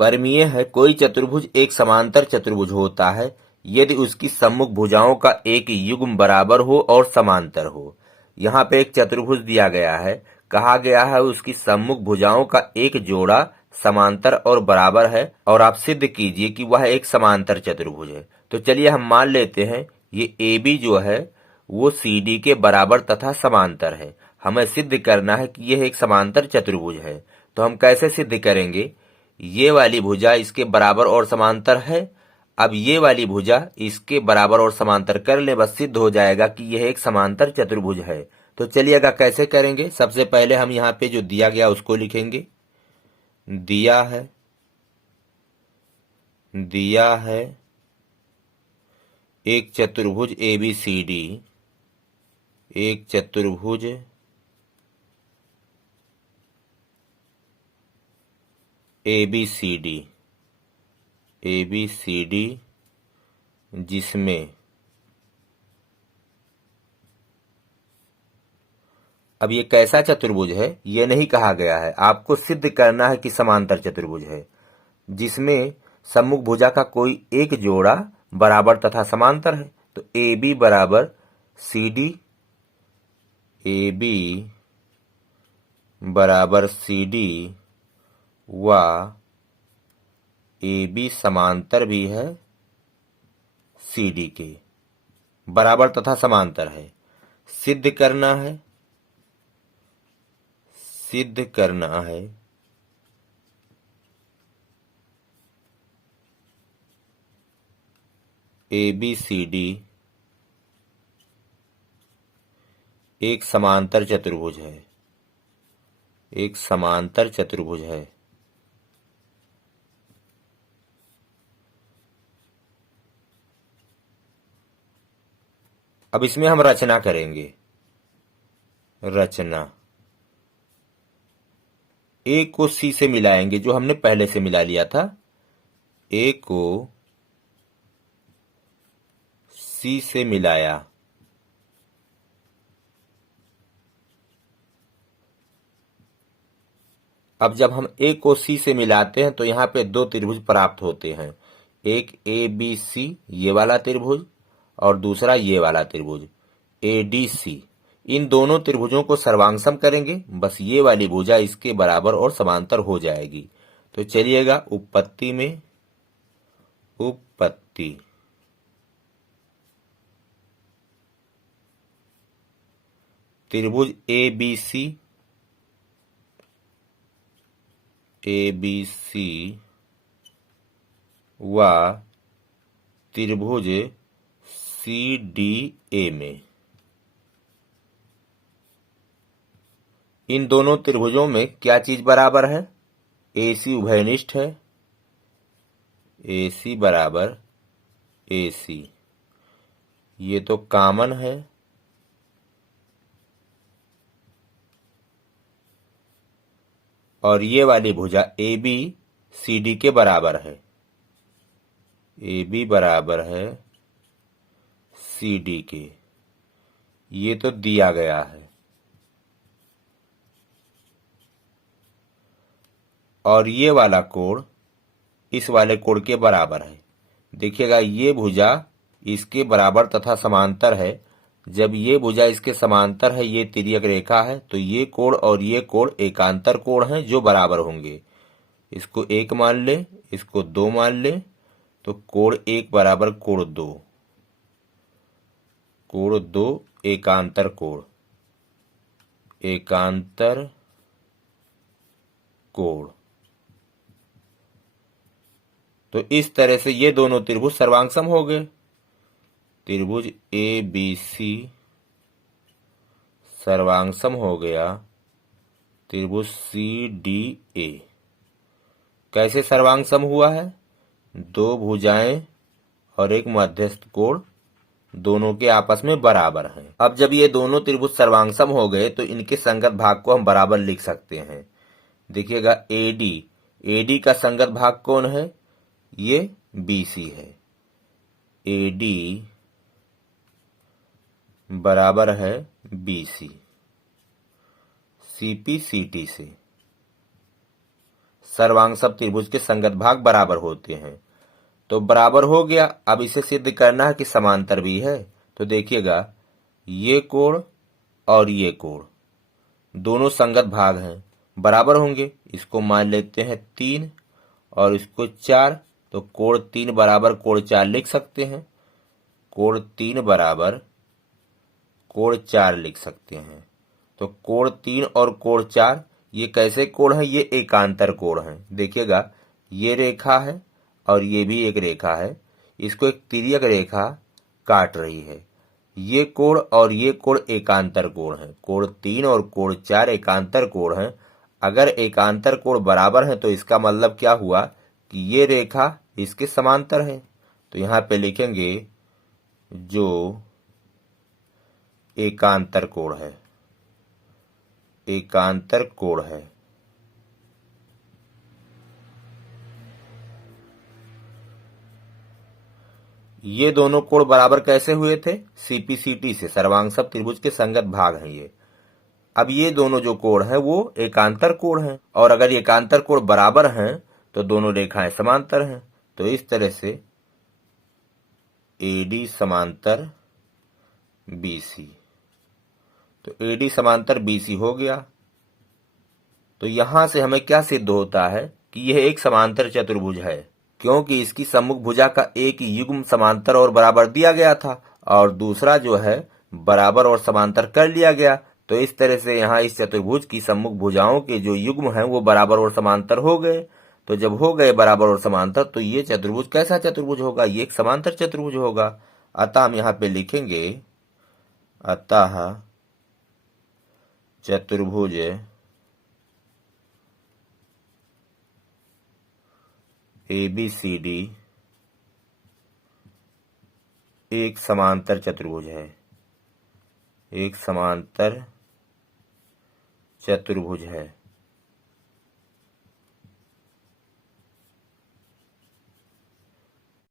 परिमेय है, कोई चतुर्भुज एक समांतर चतुर्भुज होता है यदि उसकी सम्मुख भुजाओं का एक युग्म बराबर हो और समांतर हो। यहाँ पे एक चतुर्भुज दिया गया है, कहा गया है उसकी सम्मुख भुजाओं का एक जोड़ा समांतर और बराबर है और आप सिद्ध कीजिए कि वह एक समांतर चतुर्भुज है। तो चलिए हम मान लेते हैं ये AB जो है वो CD के बराबर तथा समांतर है। हमें सिद्ध करना है कि यह एक समांतर चतुर्भुज है। तो हम कैसे सिद्ध करेंगे? ये वाली भुजा इसके बराबर और समांतर है। अब ये वाली भुजा इसके बराबर और समांतर कर ले, बस सिद्ध हो जाएगा कि यह एक समांतर चतुर्भुज है। तो चलिएगा कैसे करेंगे। सबसे पहले हम यहाँ पे जो दिया गया उसको लिखेंगे। दिया है एक चतुर्भुज ABCD, एक चतुर्भुज ABCD जिसमें अब ये कैसा चतुर्भुज है ये नहीं कहा गया है, आपको सिद्ध करना है कि समांतर चतुर्भुज है जिसमें सम्मुख भुजा का कोई एक जोड़ा बराबर तथा समांतर है। तो AB बराबर CD, AB बराबर CD व AB समांतर भी है CD के, बराबर तथा समांतर है। सिद्ध करना है ABCD एक समांतर चतुर्भुज है, अब इसमें हम रचना करेंगे। रचना A को C से मिलाएंगे जो हमने पहले से मिला लिया था। A को C से मिलाया, अब जब हम A को C से मिलाते हैं तो यहाँ पे दो त्रिभुज प्राप्त होते हैं, एक ABC ये वाला त्रिभुज और दूसरा ये वाला त्रिभुज ADC। इन दोनों त्रिभुजों को सर्वांगसम करेंगे, बस ये वाली भुजा इसके बराबर और समांतर हो जाएगी। तो चलिएगा उत्पत्ति त्रिभुज ABC व त्रिभुज CDA में, इन दोनों त्रिभुजों में क्या चीज बराबर है? AC उभयनिष्ठ है, AC बराबर AC, ये तो कॉमन है। और ये वाली भुजा AB CD के बराबर है, AB बराबर है CD के, ये तो दिया गया है। और ये वाला कोण इस वाले कोण के बराबर है। देखिएगा ये भुजा इसके बराबर तथा समांतर है। जब ये भुजा इसके समांतर है, ये तिर्यक रेखा है, तो ये कोण और ये कोण एकांतर कोण हैं जो बराबर होंगे। इसको 1 मान ले, इसको 2 मान ले, तो कोण 1 बराबर कोण 2 एकांतर कोण। तो इस तरह से ये दोनों त्रिभुज सर्वांगसम हो गए। त्रिभुज ABC सर्वांगसम हो गया त्रिभुज CDA। कैसे सर्वांगसम हुआ है? दो भुजाएं और एक मध्यस्थ कोण दोनों के आपस में बराबर हैं। अब जब ये दोनों त्रिभुज सर्वांगसम हो गए तो इनके संगत भाग को हम बराबर लिख सकते हैं। देखिएगा AD का संगत भाग कौन है? ये BC है। AD बराबर है BC। CP CT से सर्वांग त्रिभुज के संगत भाग बराबर होते हैं। तो बराबर हो गया। अब इसे सिद्ध करना है कि समांतर भी है। तो देखिएगा, ये कोण और ये कोण दोनों संगत भाग हैं, बराबर होंगे। इसको मान लेते हैं 3 और इसको 4, तो कोण 3 बराबर कोण 4 लिख सकते हैं। कोण 3 बराबर कोण 4 लिख सकते हैं। तो कोण 3 और कोण 4 ये कैसे कोण है? ये एकांतर कोण है। देखिएगा, ये रेखा है और ये भी एक रेखा है, इसको एक तिर्यक रेखा काट रही है। ये कोण और ये कोण एकांतर कोण है। कोण 3 और कोण 4 एकांतर कोण है। अगर एकांतर कोण बराबर है तो इसका मतलब क्या हुआ कि ये रेखा इसके समांतर है। तो यहाँ पे लिखेंगे जो एकांतर कोण है, एकांतर कोण है। ये दोनों कोण बराबर कैसे हुए थे? सीपीसीटी से, सर्वांग त्रिभुज के संगत भाग हैं ये। अब ये दोनों जो कोण हैं वो एकांतर कोण हैं, और अगर एकांतर कोण बराबर हैं तो दोनों रेखाएं समांतर हैं। तो इस तरह से एडी समांतर बीसी, तो एडी समांतर बीसी हो गया। तो यहां से हमें क्या सिद्ध होता है कि यह एक समांतर चतुर्भुज है, क्योंकि इसकी सम्मुख भुजा का एक युग्म समांतर और बराबर दिया गया था और दूसरा जो है बराबर और समांतर कर लिया गया। तो इस तरह से यहाँ इस चतुर्भुज की सम्मुख भुजाओं के जो युग्म हैं वो बराबर और समांतर हो गए। तो जब हो गए बराबर और समांतर तो ये चतुर्भुज कैसा चतुर्भुज होगा? ये एक समांतर चतुर्भुज होगा। अतः हम यहाँ पे लिखेंगे, अतः चतुर्भुज ABCD एक समांतर चतुर्भुज है, एक समांतर चतुर्भुज है।